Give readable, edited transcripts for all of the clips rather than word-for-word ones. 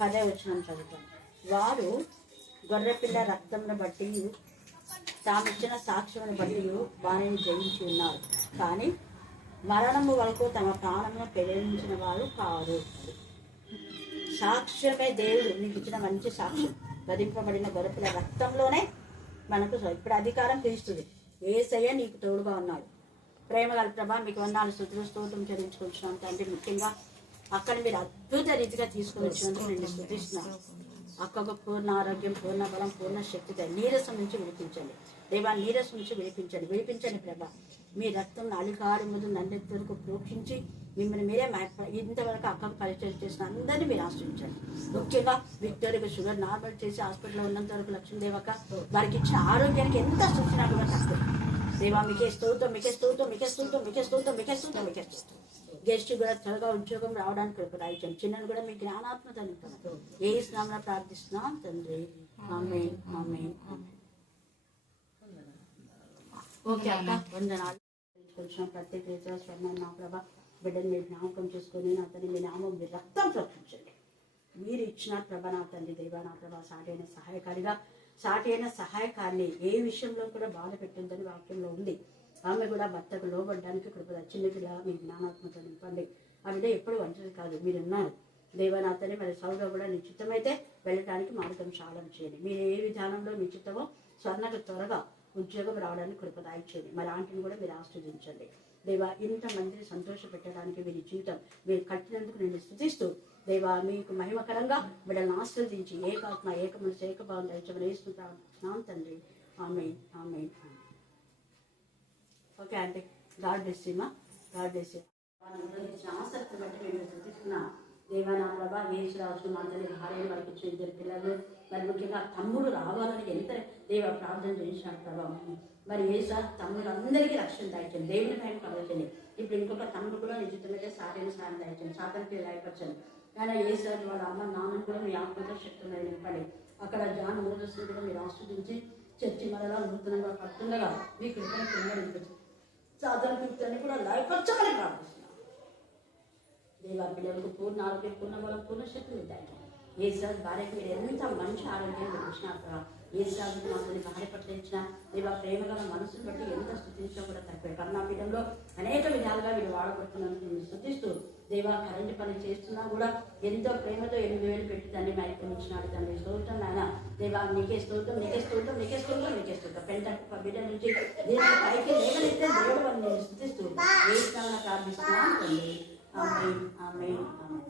10వ వచనం చదువుతాం. వారు గొర్రెపిల్ల రక్తమును బట్టి తామిచ్చిన సాక్ష్యమును బట్టి వారిని జయించి ఉన్నారు, కానీ మరణము వరకు తమ ప్రాణమును పెళ్లించిన వారు కారు. సాక్ష్యమే దేవుడు నీకు ఇచ్చిన మంచి సాక్ష్యం. వధింపబడిన గొర్రెపిల్ల రక్తంలోనే మనకు ఇప్పుడు అధికారం తీస్తుంది. యేసయ్య నీకు తోడుగా ఉన్నాడు. ప్రేమగల ప్రభా, మీకు వందనాలు, స్తుతులు, స్తోత్రం చెల్లించుకుంటున్నాం తండ్రి. ముఖ్యంగా అక్కడ మీరు అద్భుత రీతిగా తీసుకుని వచ్చినందుకు నేను స్తుతిస్తున్నాను. అక్కకు పూర్ణ ఆరోగ్యం, పూర్ణ బలం, పూర్ణ శక్తితో నీరసం నుంచి విడిపించండి దేవా, నీరసం నుంచి విడిపించండి ప్రభా. మీ రక్తం అలికారు ముందు నన్నెత్తి వరకు ప్రోక్షించి మిమ్మల్ని మీరే ఇంతవరకు అక్కకు పరిచయం చేసిన అందరినీ మీరు ఆశ్రయించండి. ముఖ్యంగా విక్టోరియా షుగర్ నార్మల్ చేసి హాస్పిటల్లో ఉన్నంత వరకు లక్ష్మీదేవక వారికి ఇచ్చిన ఆరోగ్యానికి ఎంత సూచన కూడా తక్కువ దేవా. మీకే స్తోత్రం, మీకే స్తోత్రం, మీకే స్తోత్రం, మీకే స్తోత్రం, మీకే స్తోత్రం, మీకే స్తోత్రం. గెస్ట్ కూడా త్వరగా ఉద్యోగం రావడానికి కృపదాయించండి. చిన్నను కూడా మీ జ్ఞానాత్మత నింపండి. ఏ స్నామం ప్రార్థిస్తున్నాం తండ్రి, ఆమేన్, ఆమేన్. ఓకే అక్క, వందనాలు. కొంచెం ప్రత్యేక రీతిగా స్వర్ణ నా ప్రభా బిడ్డని మీరు జ్ఞాపకం చేసుకొని నా తండ్రి మీ నామం మీరు రక్తం ప్రకటించండి. మీరు ఇచ్చిన ప్రభ నా తండ్రి దేవా, నా ప్రభా సాటి అయిన సహాయకారిని ఏ విషయంలో కూడా బాధ పెట్టిందని వాక్యంలో ఉంది. ఆమె కూడా భర్తకు లోబడ్డానికి కృపద. చిన్నపిల్ల మీ జ్ఞానాత్మక నింపండి. ఆ బిడ్డ ఎప్పుడు ఒంటరి కాదు, మీరున్నారు దేవనాథని. మరి సౌగా కూడా నిశ్చితమైతే వెళ్ళడానికి మార్గం సాధన చేయండి. మీరు ఏ విధానంలో నిశ్చితమో స్వర్ణకు త్వరగా ఉద్యోగం రావడానికి కృపదాయించండి. మరి ఆంటీని కూడా మీరు ఆస్వాదించండి దేవా. ఇంతమందిని సంతోష పెట్టడానికి వీరి జీవితం మీరు కట్టినందుకు నేను స్తుతిస్తూ దేవా, మీకు మహిమకరంగా బిడ్డలను ఆస్వాదించి ఏకాత్మ ఏక మనసు ఏకభావం దయచమని వేసుకుంటాం తండ్రి. Amen, amen. Okay aunty, God bless you మా, గాడ్ బ్లెస్ యూ. ఇచ్చిన ఆసక్తిని బట్టి మేము స్తుతిస్తున్నాం దేవా. నా ప్రభా యేసురాజు మా తల్లి భార్యను వారికి ఇచ్చిన 2 పిల్లలు, మరి ముఖ్యంగా తమ్ముడు రావాలని ఎంత దేవా ప్రార్థన చేసినాడు ప్రభావం. మరి యేసు తమ్ముడు అందరికీ రక్షణ దాయించండి, దేవుని భయం కలగచండి. ఇప్పుడు ఇంకొక తమ్ముడు కూడా నిజమైతే సాటిని సాయం దాయించండి, సాతానికి లాయపరచండి. కానీ యేసు వాళ్ళ అమ్మ నాన్నను కూడా మీ ఆత్మతో శక్తులు నింపండి. అక్కడ జాన్ మోదస్ని కూడా మీరు ఆస్వాదించి చర్చి మరలా నూతనంగా కడుతుండగా మీ కృపణ కింద నింపించండి. సాధారణ కృత్యాన్ని కూడా లాయపరచాలని ప్రార్థిస్తున్నాం దేవా. పిల్లలకు పూర్ణ ఆరోగ్యం, పూర్ణ బలం, పూర్ణ శక్తులు దాయించండి. యేసు భార్యకు మీరు ఎంత మంచి ఆరోగ్యం ఇచ్చినారు. యేసు మాకు భార్య పట్ల ఇచ్చిన దేవా ప్రేమగల మనసును బట్టి ఎంత స్తుతించడం కూడా తక్కువే. కరుణాపీఠంలో అనేక విధాలుగా మీరు వాడబడుతున్నందుకు మీరు స్తుతిస్తూ దేవా, కరెంటు పని చేస్తున్నా కూడా ఎంతో ప్రేమతో 8,000 పెట్టి దాన్ని మైకునిచ్చినాడు తండ్రి. స్తోత్రం నాయన దేవా, నీకే స్తోత్రం, నీకే స్తోత్రం, నీకే స్తోత్రం, నీకే స్తోత్రం. పెంట బిడ్డ నుంచి దేవుని పైకి లేవనైతే దేవుడు అని నేను స్తుతిస్తూ యేసునామమున ప్రార్థిస్తున్నాను తండ్రి. ఆమేన్, ఆమేన్, ఆమేన్.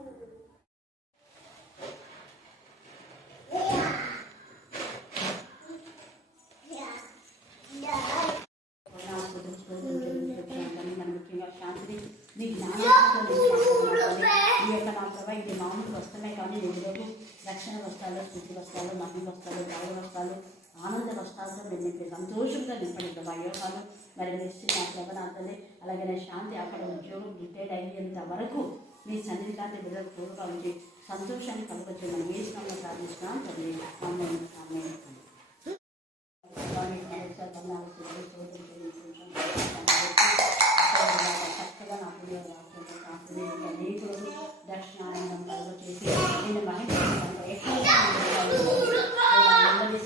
ముఖ్యంగా శాంతిని మీ జ్ఞానాత్మక ఈ యొక్క నా ప్రభా ఇది మామూలు వస్తమే కానీ ఎదురు రక్షణ వస్తాలు, స్థితి వస్తాలు, మహిళ వస్తాలు, గౌరవ వస్తాలు, ఆనంద వస్తాలతో మీరు సంతోషంగా నింపండి ప్రభా. యోగాలు మరి నిశ్చిత నా ప్రభనాథలే అలాగే శాంతి అక్కడ ఉద్యోగం రిటైర్డ్ అయ్యేంత వరకు మీ సన్నిధి కాంతి బిడ్డలకు తోడుగా ఉంచి సంతోషాన్ని కలగచ్చు. మనం ఏ స్థానంలో ప్రార్థిస్తున్నాం తండ్రి. ఆమేన్, ఆమేన్. చక్కగా నా పిల్లలు దర్శనానందం కలుగ చేసి నేను మహిళ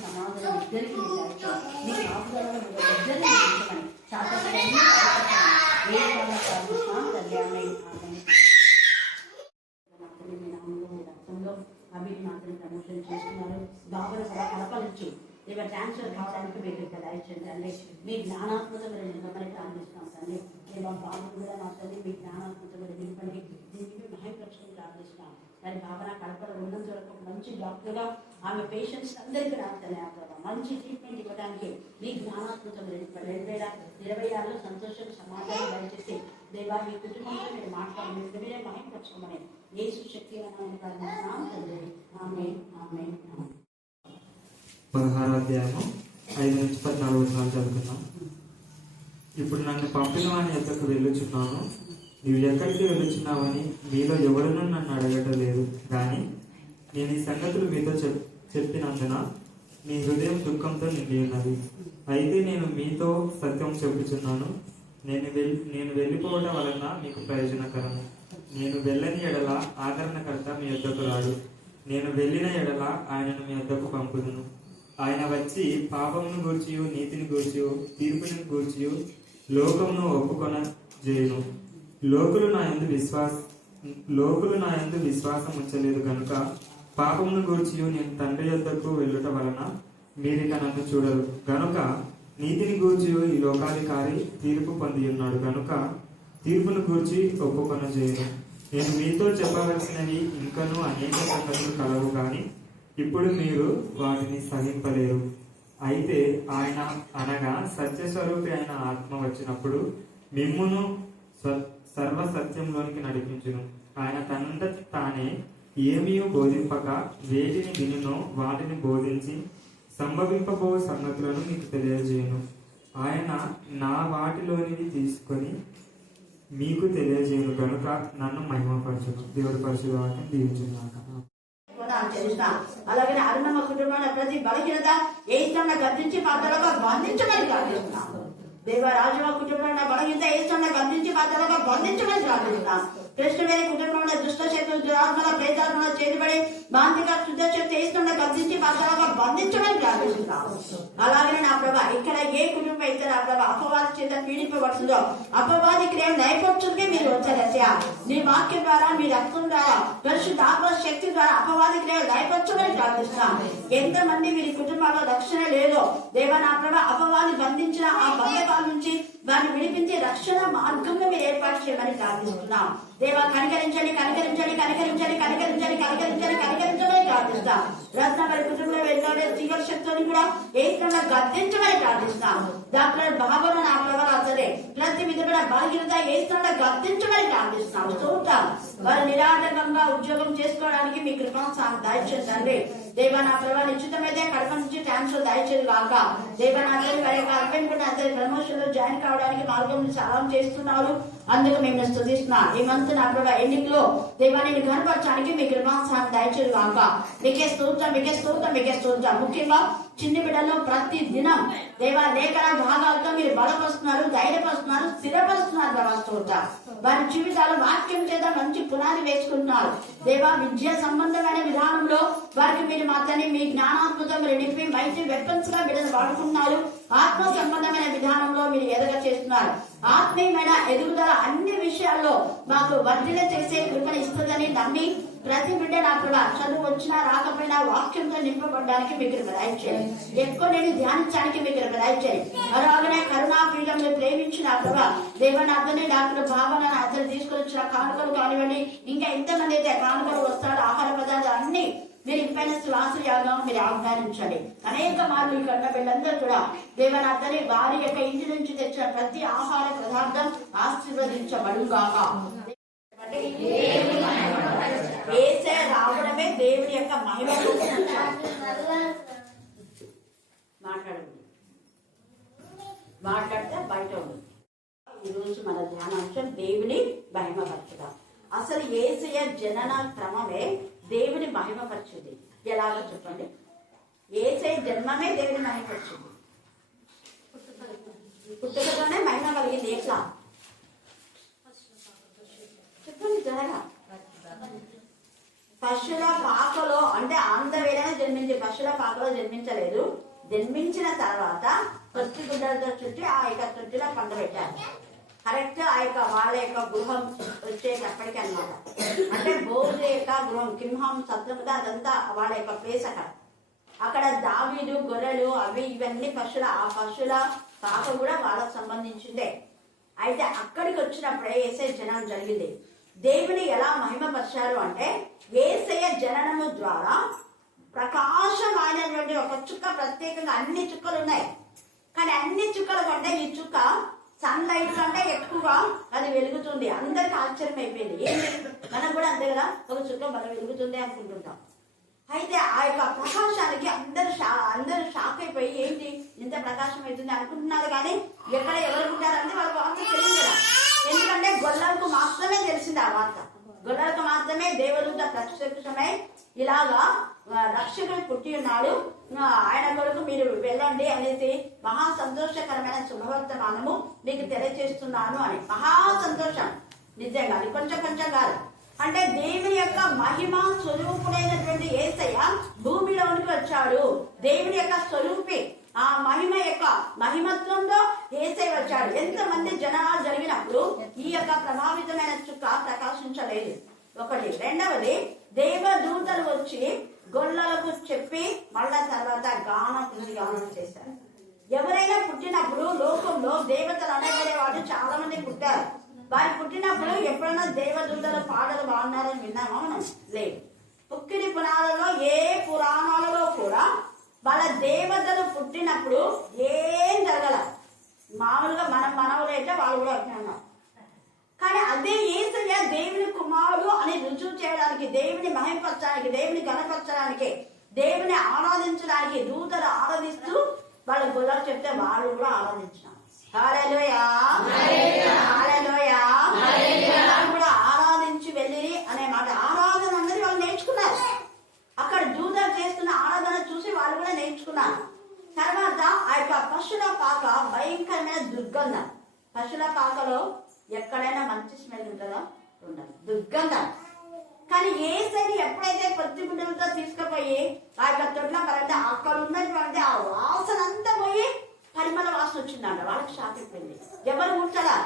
సమాధానం ఇద్దరికి మీ ఆపుదలలో ఇద్దరిని ఉంచమని శాతమని రక్తంలో అభిని మాత్రం ప్రమోషన్ చేస్తున్నారు. బాబులు కూడా కలపలించు ఇక ట్రాన్స్ఫర్ కావడానికి మీకు దయచేయండి తండ్రి. మీ జ్ఞానాత్మత మీరు నిలబడి ప్రార్థిస్తున్నాం తండ్రి. మేము బాబు కూడా మా తల్లి మీ జ్ఞానాత్మత మీరు నిలబడి దీనికి మహిళపక్షం ప్రార్థిస్తున్నాం. దాని భావన కడపలో ఉన్నంత వరకు మంచి డాక్టర్గా ఆమె పేషెంట్స్ అందరికీ రాస్తానే ఆ ప్రభావ మంచి ట్రీట్మెంట్ ఇవ్వడానికి మీ జ్ఞానాత్మత మీరు 2026లో సంతోషం సమాధానం దయచేసి దేవా మీ కుటుంబంలో మీరు మాట్లాడి మీరే మహిళపక్షమని యేసు శక్తి అని ప్రార్థిస్తున్నాం తండ్రి. ఆమేన్, ఆమేన్. 16వ అధ్యాయము 5 నుంచి 14 వచనాలు చదువుతున్నాం. ఇప్పుడు నన్ను పంపిన వాని యొద్దకు వెళ్ళుచున్నాను. నీవు ఎక్కడికి వెళ్ళుచున్నావని మీలో ఎవరునూ నన్ను అడగటం లేదు. కానీ నేను ఈ సంగతులు మీతో చెప్పినందున మీ హృదయం దుఃఖంతో నిండి ఉన్నది. అయితే నేను మీతో సత్యం చెప్పుచున్నాను. నేను వెళ్ళిపోవడం వలన మీకు ప్రయోజనకరము. నేను వెళ్ళని ఎడల ఆదరణకర్త మీ యొద్దకు రాడు. నేను వెళ్ళిన ఎడల ఆయనను మీ యొద్దకు పంపుదును. ఆయన వచ్చి పాపమును గూర్చియు నీతిని గూర్చియు తీర్పుని గూర్చియు లోకమును ఒప్పుకొన చేయును. లోకులు నా యందు విశ్వాసం ఉంచలేదు కనుక పాపమును గూర్చియు నేను తండ్రి యొద్దకు వెళ్ళుట వలన మీరిక నన్ను చూడరు. గనుక నీతిని గూర్చియు ఈ లోకాధికారి తీర్పు పొంది ఉన్నాడు కనుక తీర్పును గూర్చి ఒప్పుకొన చేయును. నేను మీతో చెప్పవలసినవి ఇంకనూ అనేక సంగతులు కలవు, కానీ ఇప్పుడు మీరు వాటిని సహింపలేరు. అయితే ఆయన అనగా సత్యస్వరూపి అయిన ఆత్మ వచ్చినప్పుడు మిమ్మును సర్వ సత్యంలోనికి నడిపించును. ఆయన తనంత తానే ఏమీ బోధింపక వేటిని వినునో వాటిని బోధించి సంభవింపబో సంగతులను మీకు తెలియజేయను. ఆయన నా వాటిలోనివి తీసుకొని మీకు తెలియజేయను కనుక నన్ను మహిమపరచును. దేవుడి పరిశుద్ధ వాక్యం దీవించుగాక. అలాగే అరుణమ్మ కుటుంబంలో ప్రతి బలహీనత ఏ ఇష్టంలో గర్తించి పాత్రలుగా బంధించమని ప్రార్థిస్తున్నాం. దేవరాజువ కుటుంబంలో బలహీనత ఏ ఇష్టంలో గర్తించి పాత్రలుగా బంధించమని ప్రార్థిస్తున్నాం. కృష్ణవేణి కుటుంబంలో దుష్ట శక్తులు దురాత్మల ప్రేతాత్మల చేతిపడి మాంతిక శుద్ధ శక్తి ఏ ఇష్టంలో గర్తించి పాత్రలుగా బంధించమని ప్రార్థిస్తున్నాం. అలాగే నా ప్రభా ఇక్కడ ఏ కుటుంబం అయితే నా ప్రభా అపవాది చేత పీడింపబడుతుందో అపవాది క్రియలు నైపొచ్చుకే మీరు వచ్చారయ్యా. నీ వాక్యం ద్వారా మీ రక్తం ద్వారా పరిశుద్ధాత్మ శక్తి ద్వారా అపవాది క్రియలు నైపొచ్చుమని ప్రార్థిస్తున్నాం. ఎంతమంది వీరి కుటుంబాల్లో రక్షణ లేదో దేవా నా ప్రభా అపవాది బంధించిన ఆ బంధకాల నుంచి వారిని విడిపించి రక్షణ మార్గంగా మీరు ఏర్పాటు చేయమని ప్రార్థిస్తున్నాం. దేవా కనికరించండి కనికరించండి కనికరించండి కనికరించండి కనికరించండి కనికరించమని ప్రార్థిస్తాం. రత్నపరి కుటుంబంలో వెళ్ళే చీకటి శక్తులను కూడా ఏ విధంగా గద్దించమని ప్రార్థిస్తాం. డాక్టర్ బాబును నా ప్రభావం సరే ప్రతి విధమైన బలహీనత ఏ విధంగా గద్దించమని ప్రార్థిస్తున్నాం. చూద్దాం వారు నిరాటకంగా ఉద్యోగం చేసుకోవడానికి మీ కృపను దయచేయండి. దేవా నా ప్రభావ నిశ్చితమైతే కడప నుంచి ట్రాన్స్ఫర్ దయచేది కాక దేవా నా వారి యొక్క హస్బెండ్ కూడా అందరి ప్రమోషన్ లో జాయిన్ కావడానికి మార్గం సహాయం చేస్తున్నారు. అందుకు మేము స్తుతిస్తున్నాం. ఈ మంత్ నా ప్రభావ ఎన్నికలో దేవా నేను కనపరచడానికి మీ కృపాను దయచేది కాక మీకే స్తోత్రం మీకే స్తోత్రం మీకే స్తోత్రం. ముఖ్యంగా చిన్న బిడ్డలో ప్రతి దినం దేవా లేఖన భాగాలతో మీరు బలపరుస్తున్నారు, ధైర్యపరుస్తున్నారు, స్థిరపరుస్తున్నారు. దేవా స్తోత్రం. వారి జీవితాలు వాక్యం చేత మంచి పునాది వేసుకుంటున్నారు. దేవా విద్యా సంబంధమైన విధానంలో వారికి మీరు మాత్రమే మీ జ్ఞానాత్మకం నింపి మంచి వెపన్స్ గా బిడ్డను వాడుకుంటున్నారు. ఆత్మ సంబంధమైన విధానంలో మీరు ఎదగ చేస్తున్నారు. ఆత్మీయమైన ఎదుగుదల అన్ని విషయాల్లో మాకు వర్ధిల్ల చేసే కృపను ఇస్తుందని నమ్మి ప్రతి బిడ్డ నా ప్రభా చదువు వచ్చినా రాకపోయినా వాక్యంతో నింపబడడానికి మీకు దయచేయండి. ఎక్కువ నేను ధ్యానించడానికి మీకు దయచేయండి. అలాగనే కరుణాప్రియులను మీరు ప్రేమించిన ప్రభా దేవనాథని డాక్టర్ భావన అతను తీసుకుని వచ్చిన కానుకలు కానివ్వండి, ఇంకా ఎంతమంది అయితే కానుకలు వస్తారో ఆహార పదార్థాలు అన్ని మీరు ఇంపైన శ్వాస యాగం మీరు ఆహ్వానించండి. అనేక మార్లు ఈ కన్న వీళ్ళందరూ కూడా దేవనాథని వారి యొక్క ఇంటి నుంచి తెచ్చిన ప్రతి ఆహార పదార్థం ఆశీర్వదించబడుగాక. ఏసే రావడమే దేవుని యొక్క మహిమ. మాట్లాడితే బయట ఉంది. ఈరోజు మన ధ్యానాంశం దేవుని మహిమపరచుదాం. అసలు ఏసయ జనన క్రమమే దేవుని మహిమపరిచింది. ఎలాగో చెప్పండి. ఏసయ జన్మమే దేవుని మహిమపరిచింది. పుట్టుకతోనే మహిమ కలిగింది. ఎట్లా చెప్పండి త్వరగా. పశుల పాకలో అంటే ఆంధ్రవేళనే జన్మించి పశుల పాకలో జన్మించలేదు. జన్మించిన తర్వాత కొద్ది గుడ్డలతో చుట్టి ఆ యొక్క తొట్టిలో పండబెట్టారు. కరెక్ట్ ఆ యొక్క వాళ్ళ యొక్క గృహం వచ్చేటప్పటికి అనమాట. అంటే బోధ యొక్క గృహం కింహం సత్రముగా అదంతా వాళ్ళ యొక్క ప్లేస్. అక్కడ దావీదు గొర్రెలు అవి ఇవన్నీ పశువుల ఆ పశువుల పాక కూడా వాళ్ళకు సంబంధించిందే. అయితే అక్కడికి వచ్చినప్పుడే యేసయ్య జననం జరిగింది. దేవుని ఎలా మహిమపరిచారు అంటే యేసయ్య జననము ద్వారా ప్రకాశమైనటువంటి ఒక చుక్క, ప్రత్యేకంగా అన్ని చుక్కలు ఉన్నాయి కానీ అన్ని చుక్కల కంటే ఈ చుక్క సన్ లైట్ కంటే ఎక్కువగా అది వెలుగుతుంది. అందరికి ఆశ్చర్యం అయిపోయింది. ఏంటి మనం కూడా అంతే కదా, ఒక చుక్క మనం వెలుగుతుంది అనుకుంటుంటాం. అయితే ఆ యొక్క ప్రకాశానికి అందరూ షాక్ అయిపోయి ఏంటి ఇంత ప్రకాశం అవుతుంది అనుకుంటున్నారు. కానీ ఎక్కడ ఎవరు ఉంటారంటే వాళ్ళకి వార్త తెలియదు కదా. ఎందుకంటే గొల్లలకు మాత్రమే తెలిసింది ఆ వార్త. గొల్లలకు మాత్రమే దేవదూత ప్రత్యక్షమై ఇలాగా రక్షకుడు పుట్టి ఉన్నాడు, ఆయన కొరకు మీరు వెళ్ళండి అనేసి మహా సంతోషకరమైన శుభవర్తమానము మీకు తెలియజేస్తున్నాను అని. మహా సంతోషం నిజంగా, అది కొంచెం కొంచెం కాదు. అంటే దేవుని యొక్క మహిమ స్వరూపుడైనటువంటి యేసయ్య భూమిలోనికి వచ్చాడు. దేవుని యొక్క స్వరూపి ఆ మహిమ యొక్క మహిమత్వంలో యేసయ్య వచ్చాడు. ఎంతమంది జనాలు జరిగినప్పుడు ఈ యొక్క ప్రభావితమైన చుక్క ప్రకాశించలేదు. ఒకటి. రెండవది, దేవదూతలు వచ్చి గొల్లలకు చెప్పి మళ్ళా తర్వాత గానం చేశారు. ఎవరైనా పుట్టినప్పుడు లోకంలో దేవతలు అనబడే వాళ్ళు చాలా మంది పుట్టారు. వారు పుట్టినప్పుడు ఎప్పుడైనా దేవదూతల పాటలు బాగున్నారని విన్నామా మనం? లేదు. ఒక్క పుట్టిన పురాణాలలో ఏ పురాణాలలో కూడా వాళ్ళ దేవతలు పుట్టినప్పుడు ఏం జరగల. మామూలుగా మనం మనవులు అయితే వాళ్ళు కూడా అట్లా ఉన్నారు. కానీ అదే యేసయ్య దేవుని కుమారుడు అని రుజువు చేయడానికి, దేవుని మహిమపరచడానికి, దేవుని గణపరచడానికి, దేవుని ఆరాధించడానికి దూతలు ఆరాధిస్తూ వాళ్ళ గొల్లలు చెప్తే వాళ్ళు కూడా ఆరాధించినారు. హల్లెలూయా, హల్లెలూయా. వాళ్ళు కూడా ఆరాధించి వెళ్ళి అనే మాట, ఆరాధన అన్నది వాళ్ళు నేర్చుకున్నారు. అక్కడ దూతలు చేస్తున్న ఆరాధన చూసి వాళ్ళు కూడా నేర్చుకున్నారు. తర్వాత ఆ యొక్క పశుల పాక భయంకరమైన దుర్గంధం. పశుల పాకలో ఎక్కడైనా మంచి స్మెల్ ఉంటుందా? ఉండదు, దుర్గంధం. కానీ యేసయ్యని ఎప్పుడైతే పత్తి గుడ్డలతో తీసుకుపోయి ఆ యొక్క తొట్ల పరంగా అక్కడ ఉన్నటువంటి ఆ వాసన అంతా పోయి పరిమళ వాసన వచ్చిందంట. వాళ్ళకి షాక్ అయిపోయింది, ఎవరు ముట్టలా.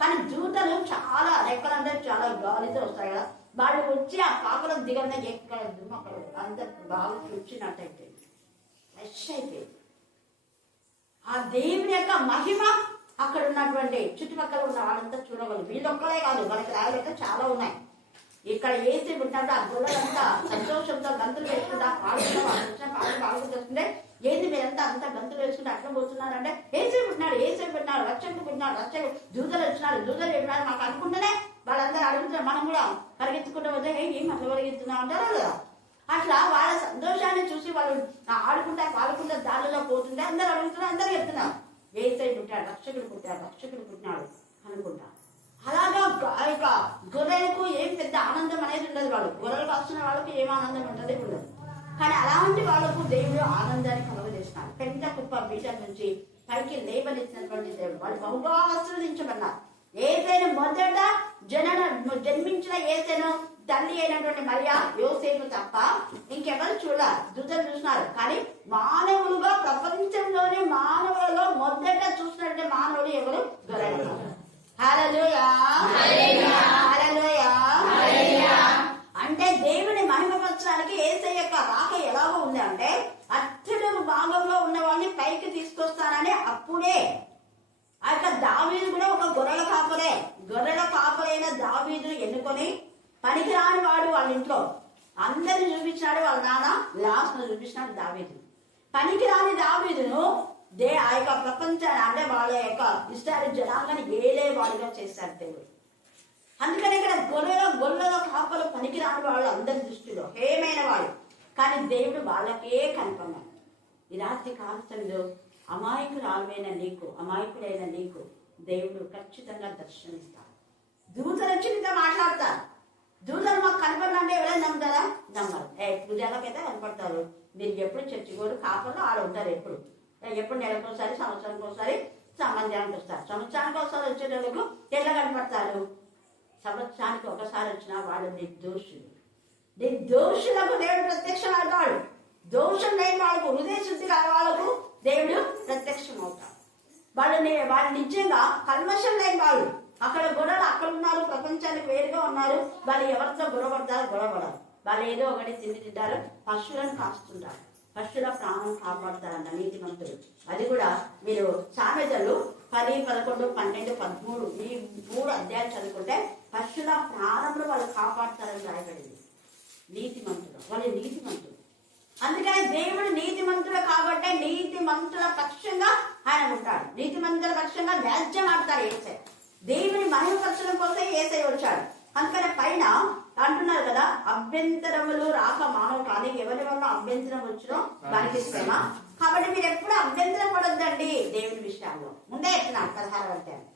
కానీ దూతలు చాలా రెక్కలంటే చాలా గాలితో వస్తాయి కదా, వాళ్ళు వచ్చి ఆ పాకలో దిగంగా ఎక్కడ అక్కడ అంత బాగా వచ్చినట్టయితే ఫ్రెష్ అయిపోయింది. ఆ దేవుని యొక్క మహిమ అక్కడ ఉన్నటువంటి చుట్టుపక్కల ఉన్న వాళ్ళంతా చూడగలరు. వీళ్ళొక్కలే కాదు, మనకి రాయలైతే చాలా ఉన్నాయి. ఇక్కడ ఏసీ ఉంటే ఆ గొల్లలంతా సంతోషంతో గంతులు వేసుకుంటా పాడుకుంటా, వాళ్ళు వచ్చిన పాటలు పాడుకుంటూ వస్తుంటే, ఏంది మీరంతా అంతా గంతులు వేసుకుంటే అట్లా పోతున్నారంటే, ఏసీ పుట్టినాడు, ఏసీ పుట్టినాడు, రక్షకుడు పుట్టినాడు, రక్షకుడు, దూతలు వచ్చినాడు, దూతలు చెప్పినాడు మాకు అనుకుంటేనే వాళ్ళందరూ అడుగుతున్నారు. మనం కూడా పరిగెత్తుకుంటూ వద్ద ఏం అట్లా పరిగెత్తున్నాం అంటారా కదా. అట్లా వాళ్ళ సంతోషాన్ని చూసి వాళ్ళు ఆడుకుంటా పాడుకుంటా దారిలో పోతుంటే అందరు అడుగుతున్నారు, అందరు చెప్తున్నారు ఏసై పుట్టాడు, రక్షకుడు పుట్టాడు, రక్షకుడు పుట్టినాడు అనుకుంటా. అలాగా ఆ యొక్క గొర్రెలకు ఏం పెద్ద ఆనందం అనేది ఉండదు. వాళ్ళు గొర్రెలు కాస్తున్న వాళ్ళకి ఏం ఆనందం ఉంటుంది ఉండదు. కానీ అలాంటి వాళ్ళకు దేవుడు ఆనందాన్ని కలుగజేస్తున్నాడు. పెద్ద కుప్ప బీటల నుంచి పైకి లేవనిచ్చినటువంటి దేవుడు వాళ్ళు బహుగా ఆశీర్వదించబడ్డారు. ఏసైనా మొదట జన్మించిన ఏసైనా తల్లి అయినటువంటి మరియా యోసేపు తప్ప ఇంకెవరు చూడాలి. దూతలు చూసినారు, కానీ మానవులుగా ప్రపంచంలోనే మానవులలో మొదట చూసినటువంటి మానవులు ఎవరు? గొర్రెలు. హల్లెలూయా, హల్లెలూయా. అంటే దేవుని మహిమపరచడానికి యేసయ్య యొక్క రాక ఎలాగో ఉంది అంటే, అత్యున్నత భాగంలో ఉన్న వాళ్ళని పైకి తీసుకొస్తానని అప్పుడే ఆ యొక్క దావీదు కూడా ఒక గొర్రెల కాపరే. గొర్రెల కాపరైన దావీదును ఎన్నుకొని పనికిరాని వాడు వాళ్ళ ఇంట్లో అందరిని చూపించాడు. వాళ్ళ నాన్న లాస్ట్ చూపించినాడు దావీదు. పనికిరాని దావీదును ఆ యొక్క ప్రపంచాన్ని అంటే వాళ్ళ యొక్క ఇష్టాలు జనాంగాన్ని ఏలే వాడిగా చేశాడు దేవుడు. అందుకని ఇక్కడ గొర్రెల కాపలు పనికిరాని వాళ్ళు అందరి దృష్టిలో హేమైన వాడు. కానీ దేవుడు వాళ్ళకే కనుకున్నాడు. ఈ రాత్రి కాలంలో అమాయకుడైన నీకు దేవుడు ఖచ్చితంగా దర్శనమిస్తాడు. దూతలు వచ్చి నీతో మాట్లాడతారు. దూతలు మాకు కనపడాలంటే ఎవరైనా నమ్ముతారా? నమ్మరు. పూజలకైతే కనపడతారు. మీరు ఎప్పుడు చర్చికోరు, కాపర్లో ఆడ ఉంటారు. ఎప్పుడు నెలకోసారి, సంవత్సరానికి ఒకసారి సంబంధానికి వస్తారు. సంవత్సరానికి ఒకసారి వచ్చేటోళ్ళకు ఎట్లా కనపడతారు? సంవత్సరానికి ఒకసారి వచ్చినా వాళ్ళు నిర్దోషులు. నిర్దోషులకు దేవుడు ప్రత్యక్షమవుతాడు. దోషం లేని వాళ్ళకు, హృదయ శుద్ధి కాని వాళ్ళకు దేవుడు ప్రత్యక్షం అవుతాడు. వాళ్ళు నిజంగా కల్మషం లేని వాళ్ళు. అక్కడ గొడవలు అక్కడ ఉన్నారు, ప్రపంచానికి వేరుగా ఉన్నారు. వాళ్ళు ఎవరితో గొడవపడరు. వాళ్ళు ఏదో ఒకటి తింటారు, పశువులను కాస్తుంటారు, పశువుల ప్రాణం కాపాడుతారంట నీతిమంతులు. అది కూడా మీరు సామెతలు 10, 11, 12, 13 ఈ 3 అధ్యాయాలు చదువుకుంటే పశువుల ప్రాణంలో వాళ్ళు కాపాడుతారని రాయబడింది. నీతిమంతులు, వాళ్ళు నీతిమంతులు. అందుకని దేవుడు నీతిమంతుడు కాబట్టి నీతిమంతుల పక్షంగా ఆయన ఉంటాడు. నీతిమంతుల పక్షంగా వ్యాజ్యం ఆడతాడు యేసయ్య. దేవుని మహిమపరచడం కోసం యేసయ్య వచ్చాడు. అందుకని పైన అంటున్నారు కదా, అభ్యంతరములు రాక మానవు కానీ ఎవరి వల్ల అభ్యంతరం వచ్చినో దానికి శ్రమ. కాబట్టి మీరు ఎప్పుడు అభ్యంతరం పడొద్దండి దేవుని విషయాల్లో. ముందే ఎట్టినాడు 16వ అధ్యాయం.